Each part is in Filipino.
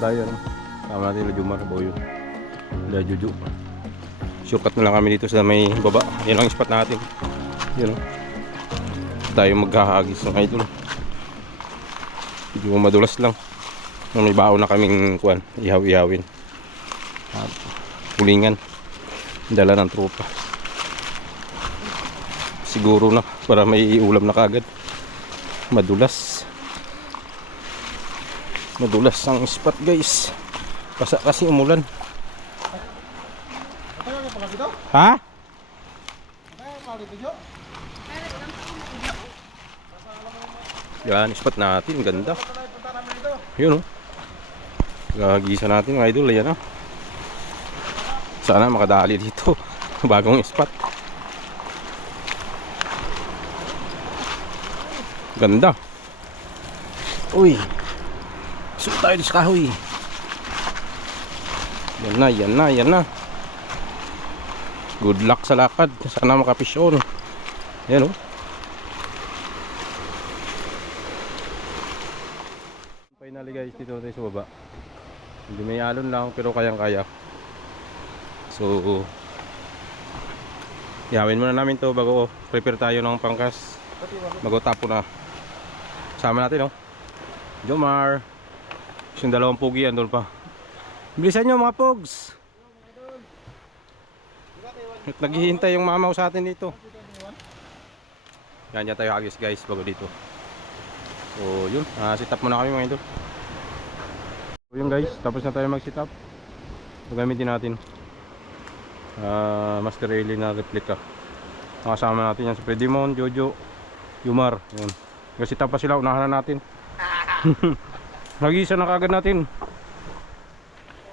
Tayo tama natin Jumar Boyo la Juju. Shortcut na lang kami dito sa may baba. Yan ang spot natin. Yan tayo maghahagis ng idol. Medyo madulas lang. May baon na kaming kuwan, ihaw-ihawin at pulingan dala ng tropa. Siguro na para may ulam na kagad. Madulas ang spot guys. Basa kasi umulan. Ha? Yan spot natin, ganda. Yun oh. Gagisa natin mga idol, yan oh. Sana makadali dito. Bagong spot. Ganda. Uy. So tayo sa kahoy. Yan na. Good luck sa lakad. Sana makapisyon. Yan oh. Finally guys, dito tayo sa baba. Hindi may alon lang pero kayang-kaya. So yawin muna namin to bago prepare tayo ng pangkas. Bago tapo na. Sama natin oh. Jomar. Yung dalawang pogi andun pa. Bilisan nyo mga pogs. At naghihintay yung mamaw sa atin dito. Yan tayo hagis guys bago dito. So yun, sit up muna kami mga idol. So yun guys, tapos na tayo mag sit up. Gagamitin natin Master Rally na replica. Nakasama natin yan si Predimon, Jojo, Yumar. Yun. Nag-sit up pa sila, unahan na natin. Nag-isa na kagad natin.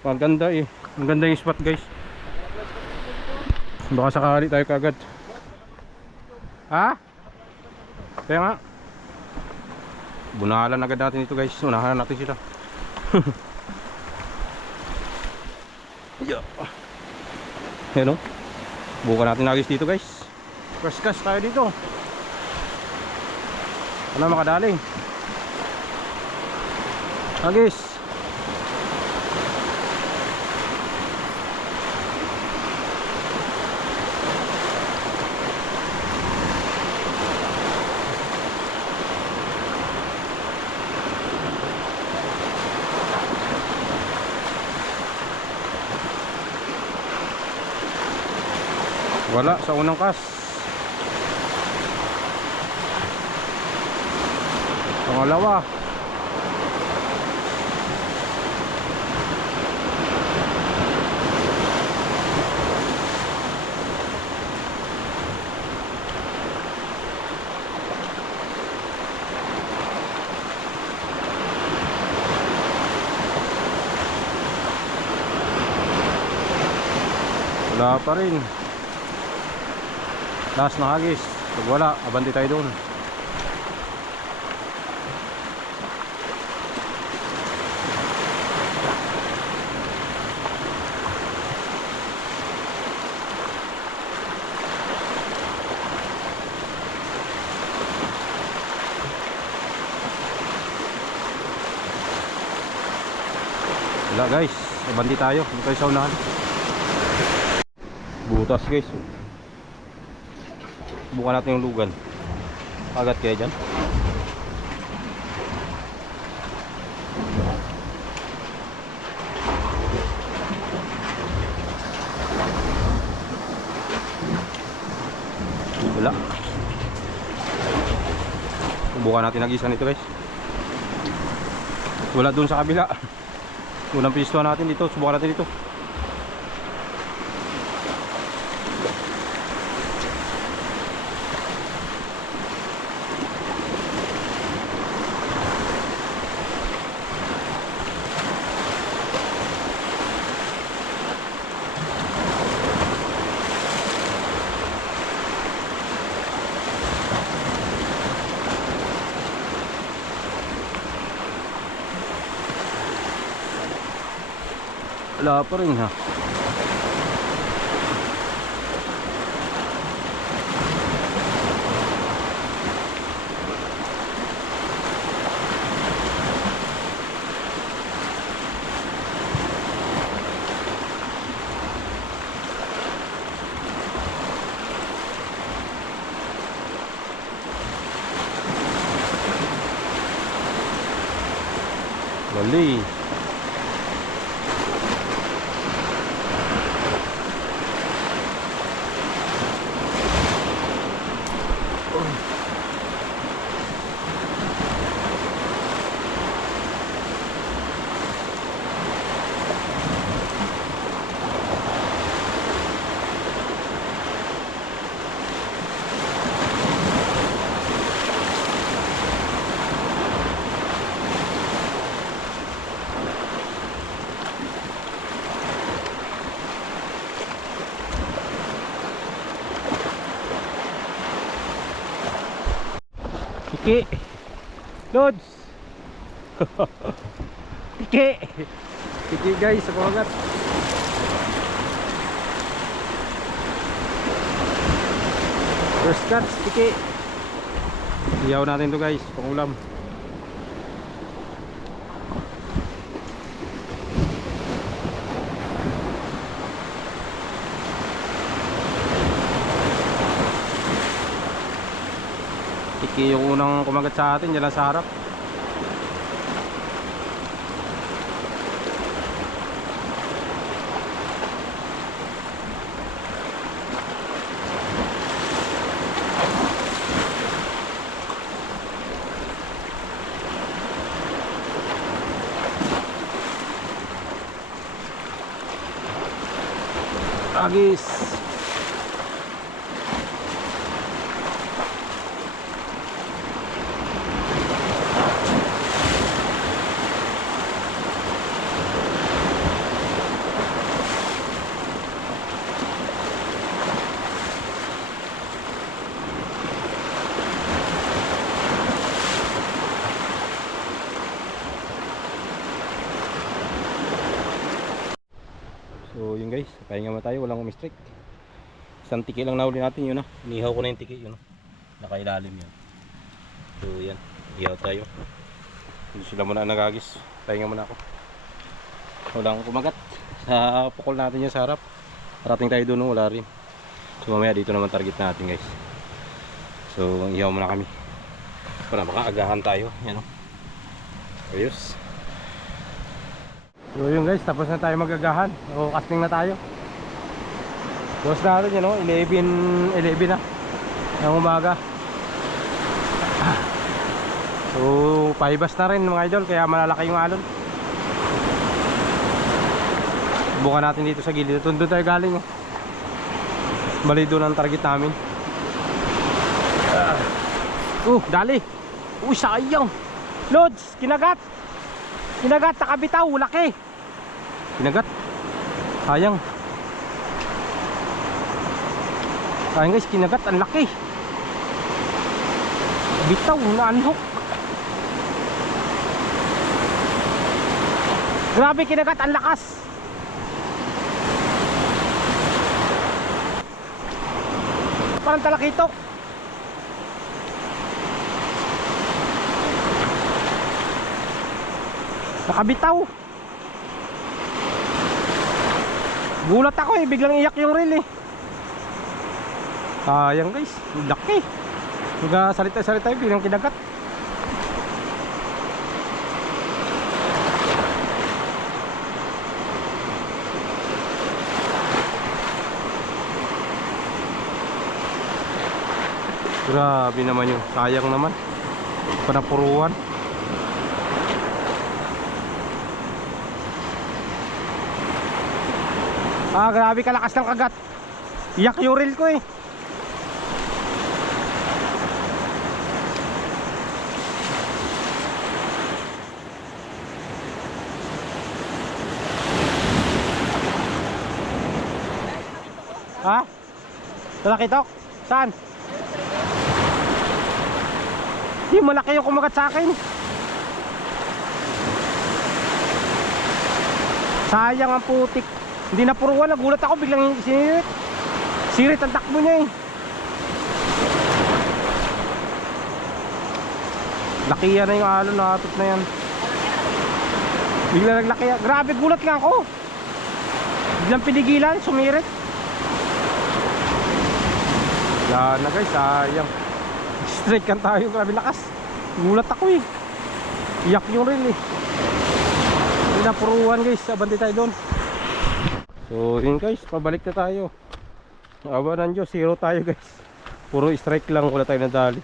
Maganda eh. Ang ganda yung spot guys. Baka sakali tayo kagad. Ha? Kaya nga. Bunalan agad natin ito guys. Unahan natin sila. Yan o. Buka natin nagis dito guys. First cast tayo dito. Ano makadali? Agis. Wala sa unang kas. Pangalawa. Wala pa rin. Last na hagis. Pag wala, abante tayo doon. Wala guys, abante tayo. Dito tayo sa unahan. Butas guys. Bukan natin yung lugan. Kagat kaya dyan. Wala. Subukan natin nag-isa nito guys. Wala dun sa kabila. Unang pistuan natin dito. Subukan natin dito. Wala pa rin ha. Wali. Tiki. Lods. Tiki. Tiki guys sa kumagat. First catch, tiki. Iyaw natin to guys, pangulam. Tiki yung unang kumagat sa atin dyan sa harap. Agis. So yun guys, pahinga muna tayo, walang umistrike. Isang tiki lang nahuli natin yun, inihaw ko na yung tiki yun, nakailalim yun. So yan, ihaw tayo. Hindi sila muna nagagis, pahinga muna ako. Walang kumagat sa pukol natin yung sa harap. Parating tayo doon, wala rin. So mamaya dito naman target natin guys. So ihaw muna kami para makaagahan tayo, yan o. Ayos. So yun guys, tapos na tayo magagahan. O casting na tayo. Tapos natin yun, 11 na ng umaga. So paibas na rin mga idol, kaya malalaki yung alon. Bukan natin dito sa gilid. Doon tayo galing. Bali doon ang target namin. Dali. Sayang. Lods, kinagat. Kinagat, nakabitaw, laki. Kinagat. Sayang. Sayang guys, kinagat, ang laki. Bitaw, na-unhook. Grabe, kinagat, ang lakas. Parang talakitok. Nakabitaw. Gulat ako biglang iyak yung reel sayang guys, laki. Magsalita-salita bilang kinagat. Grabe naman yun, sayang naman. Panapuruan. Grabe kalakas ng kagat. Iyak yung reel ko Ha? Talakitok? Saan? Di malaki yung kumagat sa akin. Sayang ang putik. Hindi na puruan, nagulat ako biglang sinirit. Sirit ang takbo niya eh. Lakiya na yung alon, nakatot na yan. Biglang naglakiya. Grabe, gulat nga ako. Biglang pinigilan, sumirit. Yan na guys, sayang. Straight kan tayo, grabe lakas. Gulat ako eh. Iyak yung reel eh. Hindi na puruan guys, abante tayo doon. So yun guys, pabalik na tayo. Awa ng Diyos, 0 tayo guys. Puro strike lang, wala tayo nadali.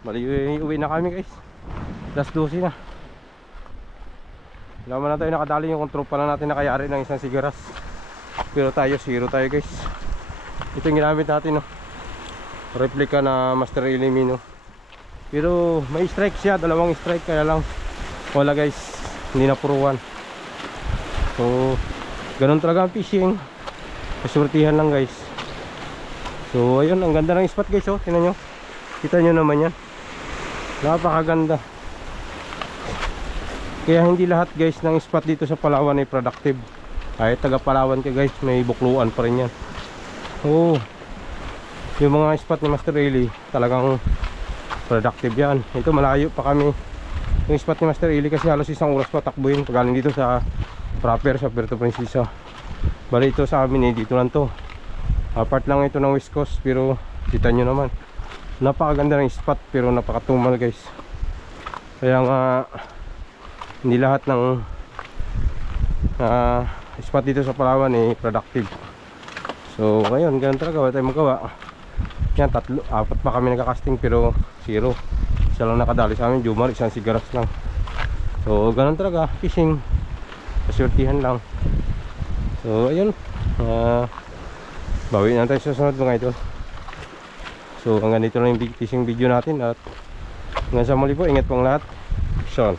Bali uwi na kami guys. Last 12 na. Laman na tayo nakadali, yung control pa lang natin nakayari ng isang sigaras. Pero tayo, 0 tayo guys. Ito yung ginamit natin no, replica na Master Elimino. Pero may strike siya, 2 strike, kaya lang wala guys, hindi na puruan. So ganun talaga ang fishing, kasurtihan lang guys. So ayun, ang ganda ng spot guys, oh, tingnan nyo. Kita nyo naman yan, napakaganda. Kaya hindi lahat guys ng spot dito sa Palawan ay productive. Kahit taga Palawan ka guys, may bukluan pa rin yan. Oh, yung mga spot ni Master Eli talagang productive yan. Ito malayo pa kami yung spot ni Master Eli, kasi halos 1 oras pa takbuhin pagaling dito sa proper sa Puerto Princesa. Bali ito sa amin eh, dito lang to. Part lang ito ng West Coast, pero kita nyo naman, napakaganda ng spot pero napakatumal guys. Kaya nga hindi lahat ng spot dito sa Palawan eh productive. So ngayon ganun talaga, wala tayong magawa. Yan, 4 pa kami nagkakasting pero 0. Isa lang nakadali sa amin, Jumar, isang sigaras lang. So ganun talaga, fishing, kasurtihan lang. So ayun, bawi na tayo sa sunod mga idol. So hanggang dito lang yung fishing video natin, at hanggang sa muli po, ingat pong lahat. Sean.